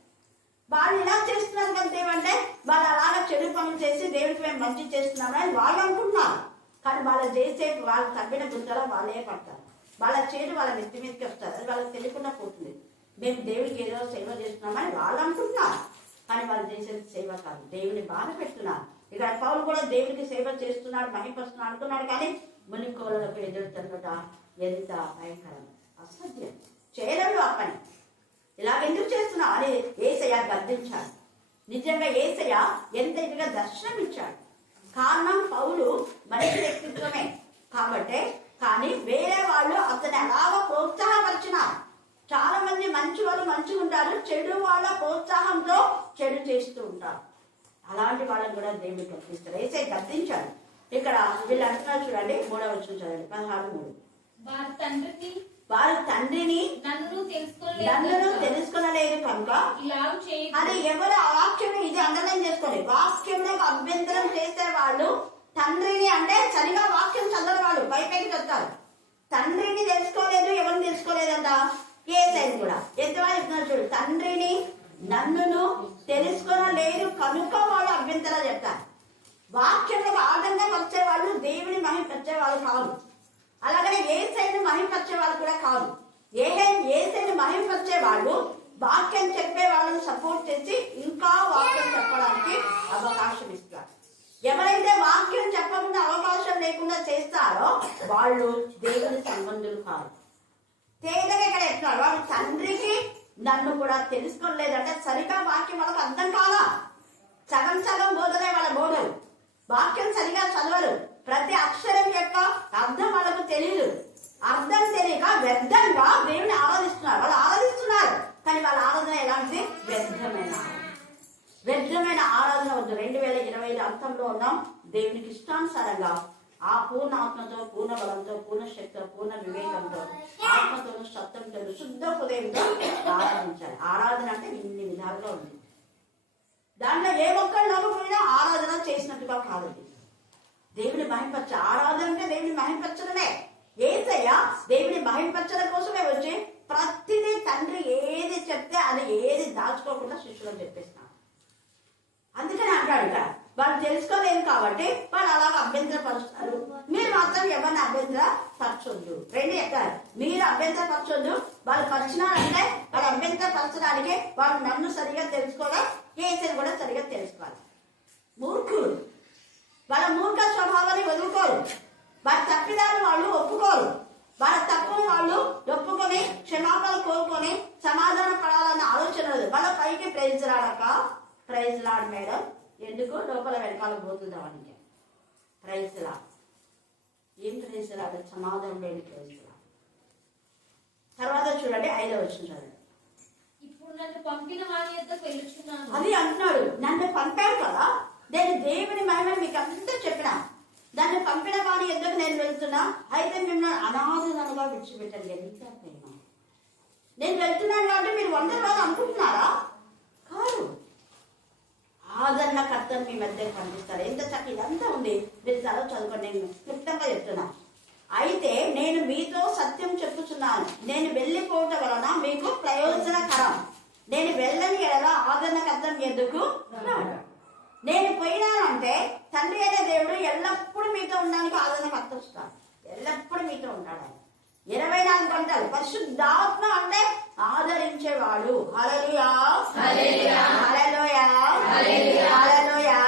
వాళ్ళు ఇలా చేస్తున్నారు కదా ఏమంటే, వాళ్ళు అలాగా చెడు పనులు చేసి దేవుడికి మేము మంచి చేస్తున్నామని వాళ్ళు అనుకుంటున్నారు. కానీ వాళ్ళు చేసే వాళ్ళు తప్పిన గుంతలో వాళ్ళే పడతారు. వాళ్ళ చేడు వాళ్ళ నెత్తి మీదకి వస్తారు. అది వాళ్ళకి తెలియకుండా పోతుంది. మేము దేవుడికి ఏదో సేవ చేస్తున్నామని వాళ్ళు అంటున్నారు. కానీ వాళ్ళు చేసేది సేవ కాదు, దేవుని బాధ పెడుతున్నారు. ఇక్కడ పౌలు కూడా దేవుడికి సేవ చేస్తున్నాడు, మహిమపరుస్తున్నాడు అనుకున్నాడు. కానీ మునికోళ్ళకు ఎదురుతున్నట ఎంత భయంకరం, అసాధ్యం, చేయలేడు ఆ పని. ఇలాగెందుకు చేస్తున్నావు అని యేసయ్య గర్దించాడు. నిజంగా యేసయ్య ఎంత ఇదిగా దర్శనం ఇచ్చాడు. కారణం పౌలు మనిషి వ్యక్తిత్వమే కాబట్టి. కానీ వేరే వాళ్ళు అతన్ని అలాగా ప్రోత్సాహపరిచినారు. చాలా మంది మంచి వాళ్ళు మంచిగా ఉంటారు, చెడు వాళ్ళ ప్రోత్సాహంతో చెడు చేస్తూ ఉంటారు. అలాంటి వాళ్ళని కూడా దేవుడు గర్తిస్తాడు. యేసయ్య గర్దించాడు. ఇక్కడ వీళ్ళు అంటున్నారు చూడండి, 3వ వచనం చదవండి, 16:3. వారు తండ్రిని నన్ను తెలుసుకొనలేదు కనుక అది ఎవరు ఆ వాక్యం, ఇది అండర్లైన్ చేసుకోండి, వాక్యంలో అభ్యంతరం చేసే వాళ్ళు తండ్రిని, అంటే సరిగా వాక్యం చదవని వాళ్ళు పైకి చెప్తారు. తండ్రిని తెలుసుకోలేదు, ఎవరిని తెలుసుకోలేదంట, యేసయ్యని కూడా. ఎంతవరకు చెప్తున్నారు చూడు, తండ్రిని నన్నును తెలుసుకొనలేదు కనుక వాళ్ళు అభ్యంతరాలు చెప్తారు. వాక్యంలో ఆనందంగా వచ్చే వాళ్ళు దేవుని మహిమపరిచే వాళ్ళు కాదు. అలాగనే యేసయ్యను మహిమపరిచే వాళ్ళు కూడా కాదు. యేసయ్యను మహిమపరిచే వాళ్ళు వాక్యం చెప్పే వాళ్ళని సపోర్ట్ చేసి ఇంకా వాక్యం చెప్పడానికి అవకాశం ఇస్తారు. ఎవరైతే వాక్యం చెప్పకుండా అవకాశం లేకుండా చేస్తారో వాళ్ళు దేవుని సంబంధులు కాదు. తేలిగా ఇక్కడ చెప్తారు, వాళ్ళు తండ్రికి నన్ను కూడా తెలుసుకోలేదంటే సరిగా వాక్యం వాళ్ళకి అర్థం కాదా, సగం సగం బోధలే వాళ్ళ బోధలు, వాక్యం సరిగా చదవరు, ప్రతి అక్షరం యొక్క అర్థం వాళ్ళకు తెలియదు. అర్థం తెలియక వ్యర్థంగా దేవుని ఆరాధిస్తున్నారు. వాళ్ళు ఆరాధిస్తున్నారు కానీ వాళ్ళ ఆరాధన ఎలాంటిది, వ్యర్థమైన ఆరాధన వద్దు. 2020 అంతంలో ఉన్నాం. దేవునికి ఇష్టానుసారంగా ఆ పూర్ణ ఆత్మతో, పూర్ణ బలంతో, పూర్ణ శక్తితో, పూర్ణ వివేకంతో, ఆత్మతో, సత్యంతో, శుద్ధ హృదయంతో ఆరాధించాలి. ఆరాధన అంటే ఇన్ని విధాలుగా ఉంది. దాంట్లో ఏ ఒక్కరు నవ్వుకున్నా ఆరాధన చేసినట్టుగా కాదండి. దేవుని మహిమపరచ ఆరాధన అంటే దేవుని మహిమపరచడమే. యేసయ్య దేవుని మహిమపరచడం కోసమే వచ్చి ప్రతిదీ తండ్రి ఏది చెప్తే అది ఏది దాచుకోకుండా శిష్యులకు చెప్పేస్తున్నాడు. అందుకని అంటాడు ఇక్కడ, వాళ్ళు తెలుసుకోలేదు కాబట్టి వాళ్ళు అలాగ అభ్యంతరపరుస్తారు. మీరు మాత్రం ఎవరిని అభ్యంతరపరచొద్దు. 2 చెప్పారు, మీరు అభ్యంతరపరచొద్దు. వాళ్ళు పరిచినారంటే వాళ్ళు అభ్యంతరపరచడానికి వాళ్ళు నన్ను సరిగా తెలుసుకోవాలి, యేసయ్యను కూడా సరిగా తెలుసుకోవాలి. మూర్ఖులు వాళ్ళ మూర్ఖ స్వభావాన్ని వదులుకోరు. వాళ్ళ తప్పిదాన్ని వాళ్ళు ఒప్పుకోరు. వాళ్ళ తప్పును వాళ్ళు ఒప్పుకొని క్షమాపణ కోరుకొని సమాధాన పడాలన్న ఆలోచన లేదు. వాళ్ళ పైకి ప్రైజ్ రాడక, ప్రైజ్ లాడ్ మేడం ఎందుకు లోపల వెనకాల పోతుందానికి ప్రైజ్ లా, ఏం ప్రైజ్ రాడు, సమాధానం లేని ప్రైజ్ లా. తర్వాత చూడండి 5వ వచనం చదవండి. ఇప్పుడు నన్ను పంపిన వాని యొద్దకు వెళ్ళుచున్నాను. అది అంటున్నాడు, నన్ను పంపాడు కదా, నేను దేవుని మహిమని మీకు అంతా చెప్పినా, నన్ను పంపిన వాని యొద్దకు నేను వెళ్తున్నా, అయితే మిమ్మల్ని అనాథలుగా విడిచిపెట్టాను. ఎంత ప్రేమ! నేను వెళ్తున్నాను కాబట్టి మీరు వందలు అనుకుంటున్నారా? కాదు, ఆదరణకర్తను మీ మధ్య కనిపిస్తారు. ఎంత చక్కగా ఇదంతా ఉంది, మీరు చదువుకోండి, నేను క్లుప్తంగా చెప్తున్నా. అయితే నేను మీతో సత్యం చెప్పుచున్నాను, నేను వెళ్ళిపోవటం వలన మీకు ప్రయోజనకరం. నేను వెళ్ళని ఎలా ఆదరణకర్త ఎందుకు రాడు. నేను పోయినానంటే తండ్రి అనే దేవుడు ఎల్లప్పుడూ మీతో ఉండడానికి ఆదరణకర్త వస్తాడు, ఎల్లప్పుడూ మీతో ఉంటాడు. 24 గంటలు పరిశుద్ధాత్మ అంటే ఆదరించేవాడు. హల్లెలూయా, హల్లెలూయా, హల్లెలూయా.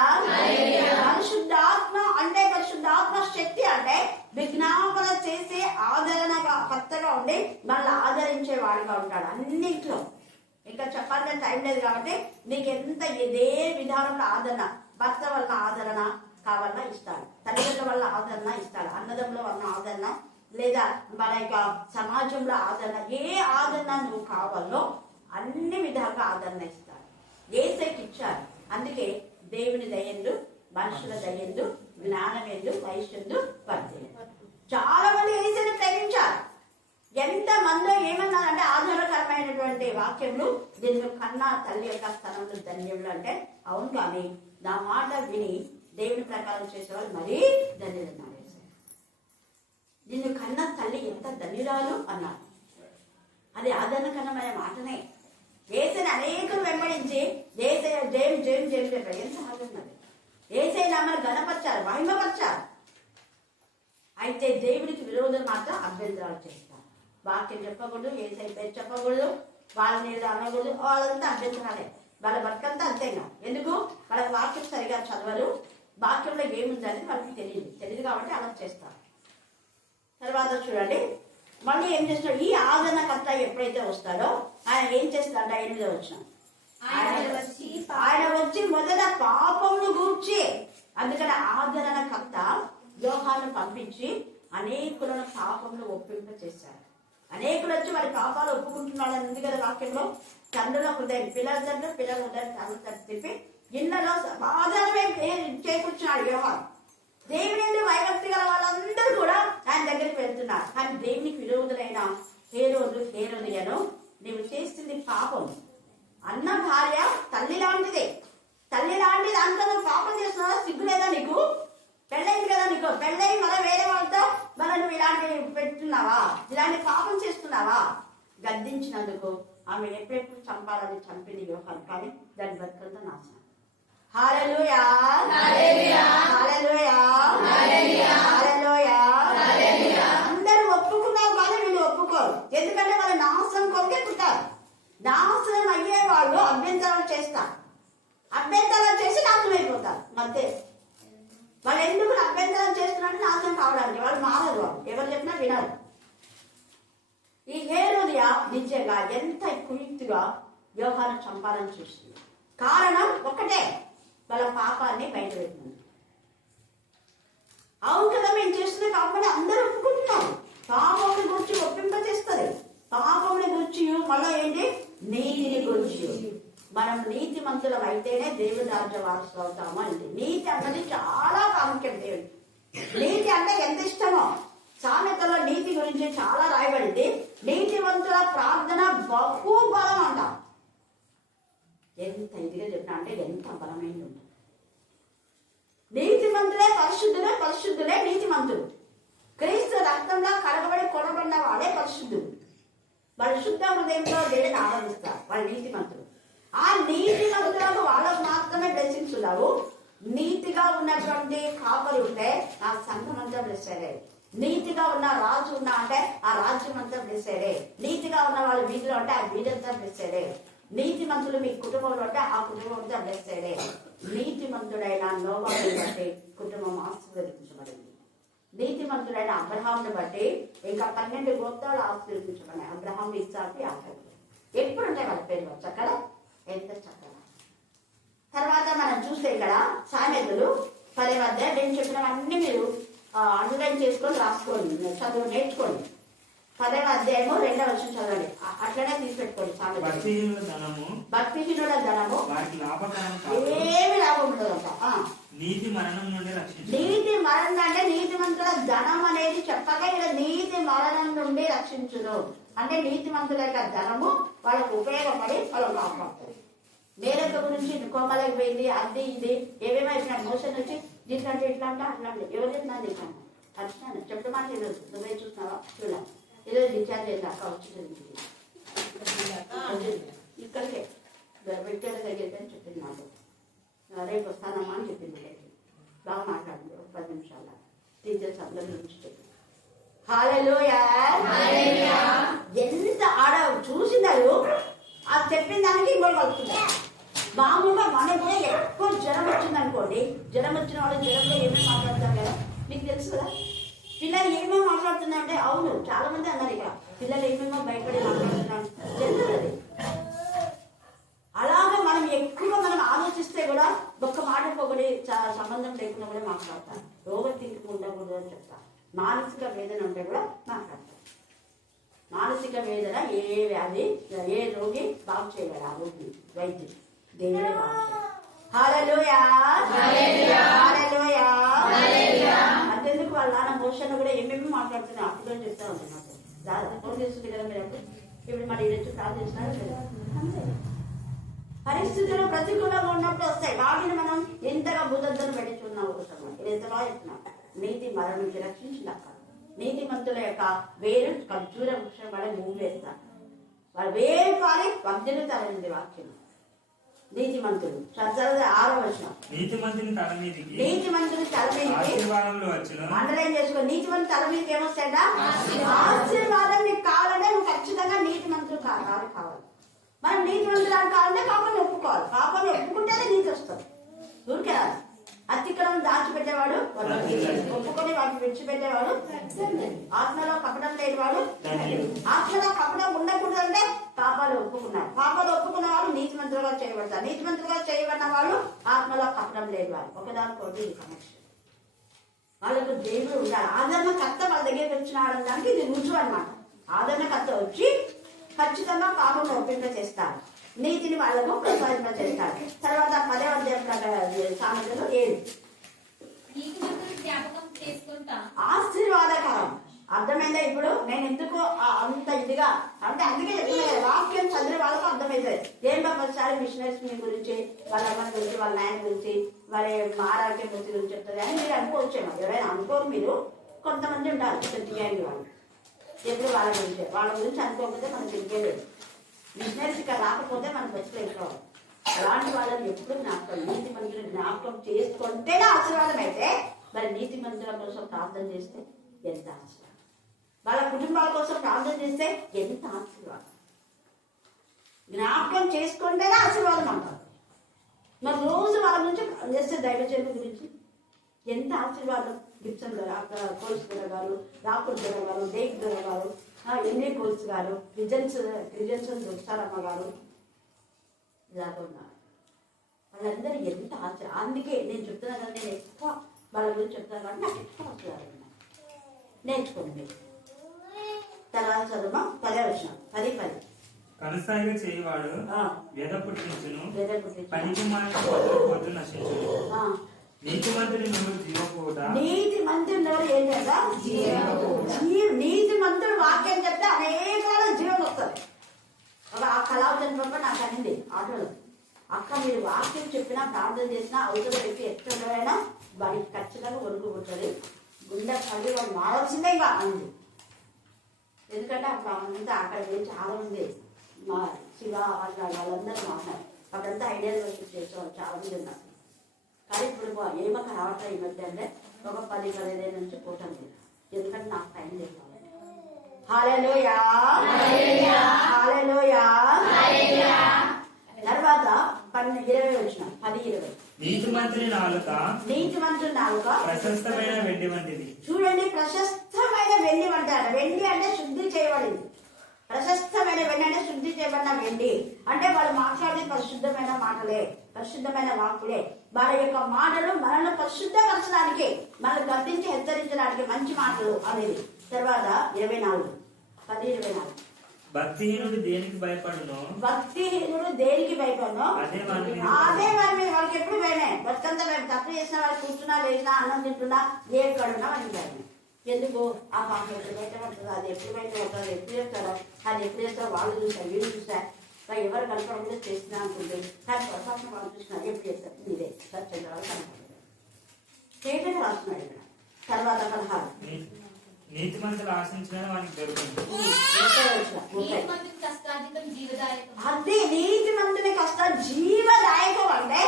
పరిశుద్ధాత్మ అంటే, పరిశుద్ధాత్మ శక్తి అంటే విజ్ఞాపన చేసి ఆదరణగా కర్తగా ఉండి మళ్ళీ ఆదరించేవాడుగా ఉంటాడు అన్నింటిలో. ఇంకా చెప్పాలంటే టైం లేదు కాబట్టి మీకు ఎంత ఇదే విధానంలో ఆదరణ, భర్త వల్ల ఆదరణ కావాలన్నా ఇస్తాడు, తల్లిదండ్రుల వల్ల ఆదరణ ఇస్తాడు, అన్నదమ్ముల వల్ల ఆదరణ, లేదా మన యొక్క సమాజంలో ఆదరణ, ఏ ఆదరణ నువ్వు కావాలో అన్ని విధాలుగా ఆదరణ ఇస్తాడు. యేసయ్యకి ఇచ్చారు. అందుకే దేవుని దయందు, మనుషుల దయందు, జ్ఞానమేందు, వయస్సు వర్ధేయందు. చాలా మంది యేసయ్యని ప్రేమించారు. ఎంత మందో ఏమన్నారంటే ఆధారకరమైనటువంటి వాక్యములు, దీనిలో కన్నా తల్లి యొక్క స్థలంలో ధన్యులు అంటే అవును, కానీ నా మాట విని దేవుని ప్రకారం చేసేవాళ్ళు మరీ ధన్యులన్నారు. నిన్ను కన్న తల్లి ఎంత ధన్యురాలు అన్నారు. అది ఆదరణకరమైన మాటనే. యేసయ్యని అనేకులు వెంబడించి యేసయ్య జయం జయం జయం చెప్పారు. ఎంత ఆదరణది! యేసయ్య నామను ఘనపరిచారు, మహిమపరిచారు. అయితే దేవుడికి విరోధం మాత్రం అభ్యంతరాలు చేస్తారు. వాక్యం చెప్పకూడదు, యేసయ్య పేరు చెప్పకూడదు, వాళ్ళని అనకూడదు, వాళ్ళంతా అభ్యంతరాలే. వాళ్ళ బతుకంతా అంతేగా. ఎందుకు? వాళ్ళకి వాక్యం సరిగా చదవరు, వాక్యంలో ఏముందని వాళ్ళకి తెలియదు కాబట్టి అలా చేస్తారు. తర్వాత చూడండి, మళ్ళీ ఏం చేస్తాడు, ఈ ఆదరణకర్త ఎప్పుడైతే వస్తాడో ఆయన ఏం చేస్తాడ? 8వ వచనం, ఆయన వచ్చి మొదట పాపమును గూర్చి, అందుకని ఆదరణకర్త యోహాను పంపించి అనేకులను పాపములు ఒప్పింప చేశారు. అనేకులు వచ్చి వారి పాపాలు ఒప్పుకుంటున్నాడు అని ఉంది కదా వాక్యంలో. తండ్రుల హృదయం పిల్లల తండ్రి, పిల్లల హృదయం తండ్రి తిప్పి ఇళ్లలో సమాధానమే చేకూర్చున్నాడు యోహాను. దేవుని వైభక్తి గల వాళ్ళందరూ కూడా ఆయన దగ్గరికి వెళ్తున్నారు. కానీ దేవునికి విరోధులైన హేరోదియను నీవు చేస్తుంది పాపం. అన్న భార్య తల్లి లాంటిదే. తల్లి లాంటిది అంత నువ్వు పాపం చేస్తున్నావా? సిగ్గు లేదా నీకు? పెళ్ళైంది కదా నీకు. పెళ్ళయి మళ్ళీ వేరే వాళ్ళతో మళ్ళీ నువ్వు ఇలాంటివి పెట్టున్నావా? ఇలాంటి పాపం చేస్తున్నావా? గద్దించినందుకు ఆమె ఎప్పుడెప్పుడు చంపాలని చంపింది వ్యవహారం. కానీ దాని బతుకంతా నాశనం. హల్లెలూయా, హల్లెలూయా, హల్లెలూయా. అందరూ ఒప్పుకున్నారు కానీ వీళ్ళు ఒప్పుకోరు. ఎందుకంటే వాళ్ళు నాశనం కొరకే పుట్టారు. నాశనం అయ్యే వాళ్ళు అభ్యంతరాలు చేస్తారు. అభ్యంతరాలు చేసి నాశనం అయిపోతారు. అంతే. వాళ్ళు ఎందుకు అభ్యంతరం చేస్తున్నారంటే నాశనం కావడానికి. వాళ్ళు మారరు. వాళ్ళు ఎవరు చెప్పినా వినరు. ఈ హేరోదియా నిజంగా ఎంత కుయుక్తిగా వ్యవహారం చంపాలని చూస్తుంది. కారణం ఒకటే, వాళ్ళ పాపాన్ని బయట పెట్టింది. అవును కదా, మేము చేస్తున్న కాబట్టి అందరూ ఒప్పుకుంటున్నాం. పాపముని గురించి ఒప్పింపచేస్తుంది. పాపముని గురించి మళ్ళీ ఏంటి? నీతిని గురించి. మనం నీతి మంతులం అయితేనే దేవుని రాజ్య వారసులు అవుతాము అంటే నీతి అన్నది చాలా ప్రాముఖ్యం. దేవుడు నీతి అంటే ఎంత ఇష్టమో. సామెతలో నీతి గురించి చాలా రాయబడింది. నీతివంతుల ప్రార్థన బహు బలం అంట. ఎంత ఇదిగా చెప్పినా అంటే ఎంత బలమైంది ఉంటుంది. నీతిమంతులే పరిశుద్ధులే, పరిశుద్ధులే నీతిమంతులు. క్రీస్తు రక్తంలో కడగబడి కొనబడిన వాడే పరిశుద్ధుడు. వాళ్ళు శుద్ధ హృదయంలో దేవుని ఆరాధిస్తారు. వాళ్ళు నీతిమంతులు. ఆ నీతిమంతులకు వాళ్ళకు మాత్రమే బ్లెస్సింగ్స్ ఉండవు. నీతిగా ఉన్నటువంటి కాపరి ఉంటే ఆ సంఘం అంతా బ్లెస్ అయ్యే. నీతిగా ఉన్న రాజు ఉన్నా అంటే ఆ రాజ్యం అంతా బ్లెస్ అయ్యే. నీతిగా ఉన్న వాళ్ళు వీధిలో అంటే ఆ వీధంతా బ్లెస్ అయ్యే. నీతిమంతులు మీ కుటుంబంలో అంటే ఆ కుటుంబం అంతా బ్లెస్ అయ్యే. నీతిమంతుడైన నోవాహుని బట్టి కుటుంబం ఆశీర్వదించబడింది. నీతిమంతుడైన అబ్రహాంను బట్టి ఇంకా 12 గోత్రాలు ఆశీర్వదించబడినాయి. అబ్రహాం, ఇస్సాకు, యాకోబు. ఎప్పుడు ఉంటాయి వాళ్ళ పేరు వచ్చి అక్కడ? ఎంత చక్కగా. తర్వాత మనం చూస్తే ఇక్కడ సామెతలు 10వ అధ్యాయం నేను చెప్పినవన్నీ మీరు అండర్లైన్ చేసుకొని రాసుకోండి, చదువు నేర్చుకోండి. 10వ అధ్యాయము 2వ వచనం చదవండి. అట్లనే తీసి పెట్టుకోండి. సామెతలు భక్తిహీనుల ధనము ఏమి లాభం ఉండదంట. నీతి మరణం నుండి నీతి మరణం అంటే నీతిమంతుల ధనం అనేది చెప్పగా ఇలా నీతి మరణం నుండి రక్షించును అంటే నీతిమంతుల యొక్క ధనము వాళ్ళకు ఉపయోగపడి వాళ్ళకు కాపాడుతుంది. మేరక గురించి కొమ్మలేకపోయింది, అది ఇది ఏమేమైనా మోషన్ వచ్చి ఇట్లాంటి ఇట్లా అంటే అట్లాంటి ఎవరు చెప్తున్నాను ఇట్లా అట్లాను చెప్పమాట ఈరోజు నువ్వే చూస్తున్నావా? చూడాలి ఈరోజు డిశ్చార్జ్ అయింది అక్క వచ్చింది ఇక్కడికే విక్టోరియా దగ్గరికి అని చెప్పింది నాకు. రేపు వస్తానమ్మా అని చెప్పింది. బాగా మాట్లాడింది. ఒక 10 నిమిషాల టీచర్స్ అందరి గురించి చెప్పింది. హల్లెలూయా. ఎంత ఆడ చూసినారు ఆ చెప్పిన దానికి ఇంకోటి కలుపుతున్నారు. మామూలుగా మనకు కూడా ఎక్కువ జ్వరం వచ్చింది అనుకోండి, జ్వరం వచ్చిన వాళ్ళు జ్వరంలో ఏమేమి మాట్లాడతారు కదా మీకు తెలుసు కదా. పిల్లలు ఏమేమో మాట్లాడుతున్నారంటే అవును చాలా మంది అన్నారు ఇక పిల్లలు ఏమేమో భయపడి మాట్లాడుతున్నాను జరుగుతుంది. అలాగే మనం ఎక్కువ మనం ఆలోచిస్తే కూడా ఒక్క మాటకు ఒకటి సంబంధం లేకుండా కూడా మాట్లాడతారు. ఓవర్ థింకింగ్ ఉండకూడదు అని చెప్తారు. మానసిక వేదన ఉంటే కూడా మాట్లాడతారు. మానసిక వేదన ఏ వ్యాధి ఏ రోగి బాగు చేయగలరు. ఆ రోగి వైద్యుడు దేవుడే బాగు చేయాలి. హల్లెలూయా, హల్లెలూయా. అంతెందుకు వాళ్ళ నాన్న మోషన్ కూడా ఏమేమి మాట్లాడుతున్నారు అప్పుడు చెప్తా ఉంటాను. నాకు దాదాపు ఫోన్ చేస్తుంది కదా మీరు ఇప్పుడు మరి ఈరోజు కాల్ చేసినారు. పరిస్థితులు ప్రతికూలంగా ఉన్నప్పుడు వస్తాయి. వాటిని మనం ఎంతగా బుద్ధను పెట్టించుకున్నాం. ఇది ఎంత బాగా చెప్తున్నాం. నీతి మరణం నుంచి రక్షించింది అక్క. నీతిమంతుల యొక్క వేరు ఖర్జూర వృక్షం వాళ్ళ భూమి వేస్తారు. వాళ్ళ వేరు కాలి వర్ధిల్లుతారనింది వాక్యం. నీతిమంతులు 6వ వచనం నీతిమంతుని తల మీదకి అండర్లైన్ చేసుకో. నీతిమంతుని తల మీదకి ఏమొస్తాయట? ఆశీర్వాదం నీకు కావాలంటే నువ్వు ఖచ్చితంగా నీతిమంతులు కావాలి. మనం నీతిమంతులు కావాలంటే పాపాన్ని ఒప్పుకోవాలి. పాపాన్ని ఒప్పుకుంటేనే నీతి వస్తుంది. ఊరికే అతిక్రమం దాచిపెట్టేవాడు, ఒప్పుకొని వాటిని విడిచిపెట్టేవాడు, ఆత్మలో కపటం లేనివాడు. ఆత్మలో కపటం ఉండకూడదంటే పాపాలు ఒప్పుకున్నారు. పాపాలు ఒప్పుకున్న వాళ్ళు నీతిమంతులుగా చేయబడతారు. నీతిమంతులుగా చేయబడిన వాళ్ళు ఆత్మలో కపటం లేని వాళ్ళు. ఒకదానికోటి కనెక్షన్. వాళ్ళకు దేవుడు ఉండాలి. ఆదరణకర్త వాళ్ళ దగ్గరికి వచ్చినాడు దానికి ఇది రుజువు అనమాట. ఆదరణకర్త వచ్చి ఖచ్చితంగా పాపం ఒప్పింప చేస్తారు. నీతిని వాళ్లకు ప్రసాదింప చేస్తారు. తర్వాత 10వ అధ్యాయం సామెతలు 7 నీతిమంతుని జ్ఞాపకం చేసుకుంటా. ఆశీర్వాదకరం. అర్థమైందా? ఇప్పుడు నేను ఎందుకు అంత ఇదిగా అంటే అందుకే చెప్తున్నా కదా, వాక్యం చదివే వాళ్ళకు అర్థమవుతుంది. ఏం ఒకసారి మిషనరీస్ మీ గురించి, వాళ్ళ అమ్మ గురించి, వాళ్ళ నాయన గురించి, వాళ్ళ ఆరోగ్యం గురించి చెప్తుంది అని మీరు అనుకోవచ్చేమో. ఎవరైనా అనుకోరు. మీరు కొంతమంది ఉంటారు గ్యాంగ్ వాళ్ళు, ఎప్పుడు వాళ్ళ గురించి అనుకోకపోతే మనం తిరిగేలేదు. మిషనరీస్ ఇక్కడ రాకపోతే మనం బతికేసుకోవాలి. అలాంటి వాళ్ళని ఎప్పుడు జ్ఞాపకం, నీతి మంత్రులు జ్ఞాపకం చేసుకుంటేనే ఆశీర్వాదం. అయితే మరి నీతి మంత్రుల కోసం ప్రార్థన చేస్తే ఎంత ఆశీర్వాదం, వాళ్ళ కుటుంబాల కోసం ప్రార్థన చేస్తే ఎంత ఆశీర్వాదం. జ్ఞాపకం చేసుకుంటేనే ఆశీర్వాదం అంటారు. మరి రోజు వాళ్ళ గురించి చేస్తే దైవజనుల గురించి ఎంత ఆశీర్వాదం. గిప్సన్ కోల్స్ గారు, రాకుల్ గారు, దేక్ గారు, ఎన్ఏ కోల్స్ గారు, క్రిజన్సన్ దుస్తారమ్మ గారు, ఇలాగ ఉన్నారు. వాళ్ళందరూ ఎంత ఆశ్చర్యం. అందుకే నేను చెప్తున్నా కదా, నేను ఎక్కువ వాళ్ళ గురించి చెప్తాను కాబట్టి నాకు ఎక్కువ ఆశీర్వాదం నేర్చుకోండి. తర్వాత చదువు 10వ వచనం 10:10. కనుసాయిగా చేయవాడు వ్యధ పుట్టించును, పనికి పొద్దు నశించును. నీతిమంతుడి నోరు జీవపోట. నీతిమంతుడి నోరు ఏంటంటే నీతిమంతుడు వాక్యం చెప్తే అనేకాల జీవం వస్తుంది. ఒక ఆ కళావతి పాప నాకు అనింది ఆటోలో, అక్క మీరు వాక్యం చెప్పినా ప్రార్థన చేసినా అవతల వ్యక్తి ఎక్కడైనా వాడికి ఖచ్చితంగా ఒరుగు పుట్టదు, గుండె పడి వాడు మారాల్సిందే ఇంకా అంది. ఎందుకంటే అంతా అక్కడ చాలా ఉంది. మా శివ వాళ్ళందరూ మాట్లాడు అక్కడంతా ఐడియల్ వర్షిప్ చేసేవాళ్ళు చాలా మంది ఉన్నారు. కానీ ఇప్పుడు ఏమక్క రావట్లేదు ఈ మధ్య అంటే ఒక 10-15 నుంచి పోవటం లేదు. ఎందుకంటే నాకు టైం లేదు. హల్లెలూయా హల్లెలూయా. తర్వాత 20 వచ్చిన 10:20. నీతిమంతుని నాలుక ప్రశస్తమైన వెండి వంటిది. చూడండి, ప్రశస్తమైన వెండి అంటారు. వెండి అంటే శుద్ధి చేయబడింది. ప్రశస్తమైన వెండి అంటే శుద్ధి చేయబడిన వెండి అంటే వాళ్ళు మాట్లాడేది పరిశుద్ధమైన మాటలే, పరిశుద్ధమైన వాక్కులే. వాళ్ళ యొక్క మాటలు మనల్ని పరిశుద్ధపరచడానికి, మనల్ని గర్తించి హెచ్చరించడానికి మంచి మాటలు అనేది. తర్వాత 10:24. భక్తిహీనుడు దేనికి భయపడును, అదే వారి మీద వాళ్ళకి ఎప్పుడు భయమే. బతుకంతా మేము తప్పు చేసినా, వాళ్ళు కూర్చున్నా లేచినా అన్నం తింటున్నా ఏ కడున్నా వాళ్ళకి భయమే. ఎందుకు? ఆ పాపం ఎప్పుడు బయట పడుతుందో, అది ఎప్పుడు బయట పడుతుందో, ఎప్పుడు చేస్తారో, అది ఎప్పుడు చేస్తారో వాళ్ళు చూస్తారు, వీళ్ళు చూస్తారు. ఎవరు కనపడకుండా చేస్తున్నా అనుకుంటే కానీ ప్రశాంతం వాళ్ళు చూస్తున్నారు, ఎప్పుడు చేస్తారు ఇదే సత్యంగా కనపడదు. చేయటం రాస్తున్నాడు ఇక్కడ. తర్వాత 16. నీతిమంతులు ఆశించిన వానికి దొరుకుతుంది. అదే నీతిమంతుని కష్టాలు జీవదాయకం అంటే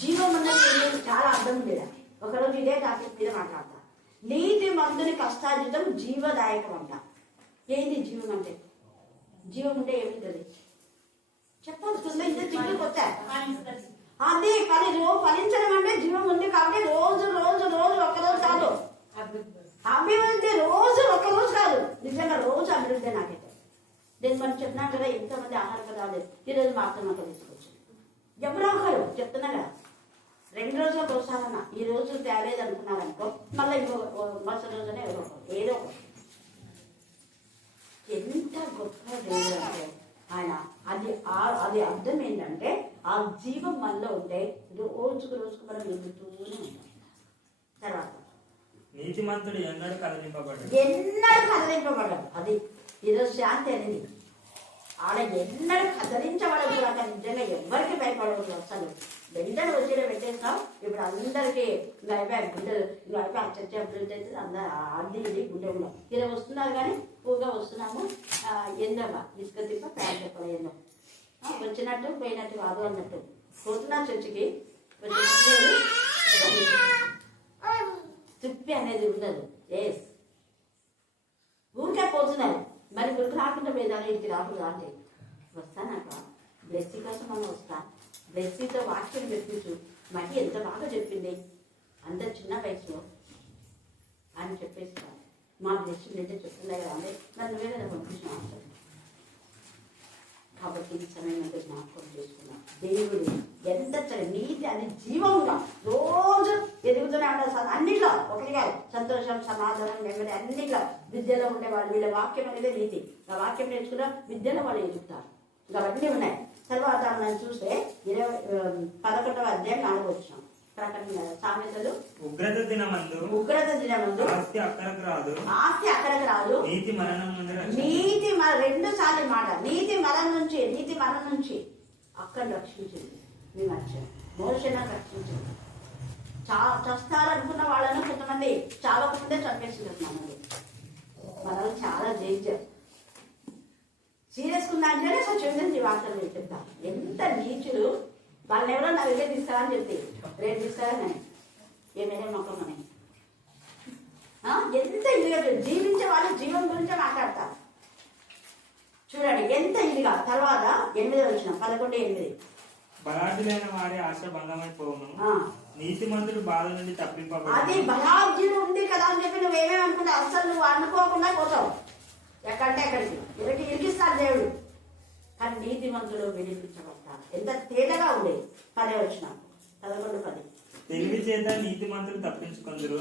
జీవం ఉన్నది చాలా అర్థం లేదా. ఒకరోజు ఇదే టాపిక్ మీద మాట్లాడతా. నీతిమంతుని కష్టార్జితం జీవదాయకం అంట. ఏంటి జీవం అంటే? జీవం అంటే ఏమిటది చెప్పాల్సిందే. ఇదే తిండికి వచ్చా అదే ఫలించడం అంటే జీవం ఉంది కాబట్టి రోజు రోజు రోజు ఒక్కరోజు కాదు అభివృద్ధి, రోజు ఒక్కరోజు కాదు, నిజంగా రోజు అభివృద్ధి. నాకైతే నేను మనం చెప్పినా కదా, ఎంతోమంది ఆహార పదార్థాలు ఈరోజు మాత్రం అంతా తీసుకొచ్చాను. ఎవరో ఒకరు చెప్తున్నా కదా, 2 రోజులకు ఒకసారన్నా ఈ రోజు తేలేదు అనుకున్నారనుకో, మళ్ళీ ఇంకో మరుసటి రోజునే ఏదో ఒకటి. ఎంత గొప్ప దేవుడు అంటే ఆయన. అది అర్థం ఏంటంటే ఆ జీవం మనలో ఉంటే రోజుకు మనం ఎదుగుతూనే ఉంటాం. తర్వాత నీతిమంతుడు ఎన్నడూ కదిలింపబడ్డాడు. అది ఈరోజు శాంతి అనేది ఆడ ఎన్నడూ కదిలించబడదు. అక్కడ నిజంగా ఎవరికి భయపడవద్దు. అసలు వెంటనే వచ్చి పెట్టేస్తాం. ఇప్పుడు అందరికీ ఇంకా అయిపోయాయి గుండెలు, ఇంకా అయిపోయి చర్చ అభివృద్ధి అయితే అందరూ అది ఇది గుండె ఉన్నాం. ఇలా వస్తున్నారు కానీ పూగా వస్తున్నాము. ఏందమ్మా ఇసుక తిప్ప ప్యాన్ చెప్పడం ఏందో వచ్చినట్టు పోయినట్టు కాదు అన్నట్టు పోతున్నా చర్చికి. తిప్పి అనేది ఉండదు. ఊరికే పోతున్నారు. మరి గురికి రాకుండా పోయేదాన్ని ఇంటికి రాకుండా అంటే వస్తానక్క బ్లెస్సీ కోసం మనం వస్తాను. బ్లెస్సీతో వాక్యం చెప్పించు, మళ్ళీ ఎంత బాగా చెప్పింది అంత చిన్న వయసులో అని చెప్పేస్తాను. మా బ్లెస్సింగ్ అయితే చెప్తుందా కదా అంటే మరి నువ్వే కదా పంపించిన. కాబట్టి ఈ సమయం అంటే జ్ఞాపకం చేసుకున్నాం. దేవుడు ఎంత నీతి అని జీవంగా రోజు ఎదుగుతూనే ఉంటారు. అన్నిట్లో ఒకటి కాదు, సంతోషం, సమాధానం, నెమ్మది అన్నిట్లో. విద్యలో ఉండేవాళ్ళు వీళ్ళ వాక్యం అనేది నీతి. ఆ వాక్యం నేర్చుకున్న విద్యలో వాళ్ళు ఎదుగుతారు. ఇంకా అవన్నీ ఉన్నాయి. తర్వాత మనం చూస్తే 11వ అధ్యాయం 4వ వచనం. ప్రకటన సామెతలు ఉగ్రత దినమందు ఆస్తి అక్కరకు రాదు, నీతి మరణం నుండి రెండు సార్లు మాట నీతి మరణం నుంచి అక్కడ రక్షించింది. మీ మధ్య మోషణ రక్షించింది. చస్తారనుకున్న వాళ్ళను కొంతమంది చావకముందే చంపేస్తున్నారు. మనల్ని చాలా డేంజర్. సీరియస్ ఉందంటేనే స్వచ్ఛందని వార్తలు చెప్తారు. ఎంత నీచులు వాళ్ళని ఎవరో నా దగ్గర తీసుకురాని చెప్తే రేపు తీసుకురాని ఏమైనా మొక్కమని ఎంత ఇదిగా జీవించే వాళ్ళు జీవం గురించే మాట్లాడతారు. చూడండి ఎంత ఇదిగా. తర్వాత 8వ వచనం 11:8 బలాఢ్యులైన వారి ఆశ భంగమైపోవును, నీతిమంతుడు బాధ నుండి తప్పింపబడు. అది బలాఢ్యులు ఉంది కదా అని చెప్పి నువ్వేమేమి అనుకుంటా అసలు నువ్వు అనుకోకుండా పోతావు. ఎక్కడంటే ఎక్కడికి ఇరికిస్తాడు దేవుడు. కానీ నీతిమంతుడు విడిపించబడతాడు. ఎంత తేలిగా ఉంది. 10వ వచనం 11:10 తెలివి చేత నీతిమంతులు తప్పించుకుందరు.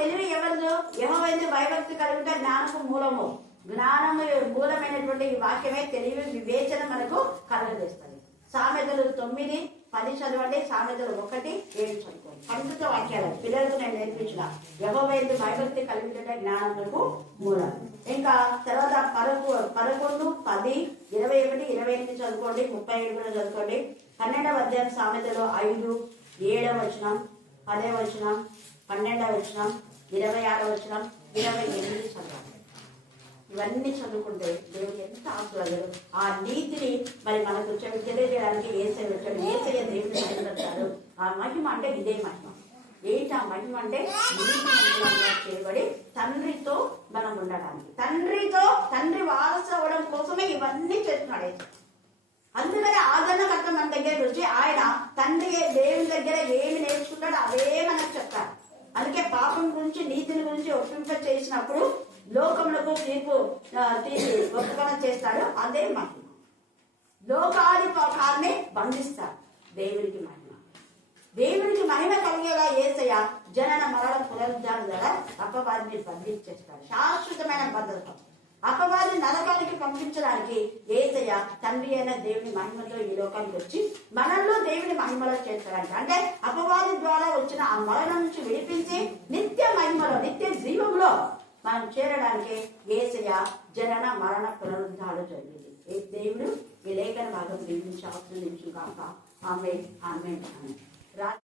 తెలివి ఎవరిదో? యెహోవాయందు భయభక్తి కలిగితే జ్ఞానము మూలము. జ్ఞానము మూలమైనటువంటి ఈ వాక్యమే తెలివి వివేచన మనకు కలగజేస్తుంది. సామెతలు 9:10 చదవండి. సామెతలు 1:7 చదువుకోండి. పండిత వాక్యాలు పిల్లలకు నేను నేర్పించిన యెహోవాయందు భయభక్తి కలిగితే జ్ఞానములకు మూలం. ఇంకా తర్వాత 11, 10, 21, 28 చదువుకోండి. 37 కూడా చదువుకోండి. 12వ అధ్యాయం సామెతలు 5, 7వ వచనం, 10వ వచనం, 12వ వచనం, 26వ వచనం, 28 చదవాలి. ఇవన్నీ చదువుకుంటే దేవుడు ఎంత ఆశీర్వాదాలు. ఆ నీతిని మరి మనకు తెలియజేయడానికి యేసయ్య వచ్చాడు. యేసయ్య దేవుడిని మహిమపడతాడు. ఆ మహిమ అంటే ఇదే మహిమ. ఏంటి ఆ మహిమ అంటే నీతి చేయబడి తండ్రితో మనం ఉండడానికి, తండ్రి వారసు అవ్వడం కోసమే ఇవన్నీ చేస్తున్నాడు. అందుకని ఆదరణకర్త మన దగ్గరకు వచ్చి ఆయన తండ్రి దేవుని దగ్గర ఏమి నేర్చుకుంటాడో అవే మనకు చెప్తారు. అందుకే పాపం గురించి నీతిని గురించి ఒప్పింప చేసినప్పుడు లోకములకు తీర్పు ఒప్పుకొన చేస్తాడు. అదే మహిమ. లోకాధికారిని బంధిస్తాడు. దేవునికి మహిమ కలిగేలా యేసయ్య జనన మరణ పునరుద్ధానం ద్వారా అపవాదిని బంధించేస్తాడు. శాశ్వతమైన భద్రత. అపవాది నరకానికి పంపించడానికి యేసయ్య తండ్రి అయిన దేవుని మహిమతో ఈ లోకానికి వచ్చి మనల్లో దేవుని మహిమలో చేస్తాడంట. అంటే అపవాది ద్వారా వచ్చిన ఆ మరణం నుంచి విడిపించి నిత్య మహిమలో, నిత్య జీవంలో మనం చేరడానికి యేసయ్య జనన మరణ పునరుద్ధానం జరిగింది. దేవుడు ఈ లేఖన భాగం దీవించి ఆశీర్వదించుగాక. ఆమేన్.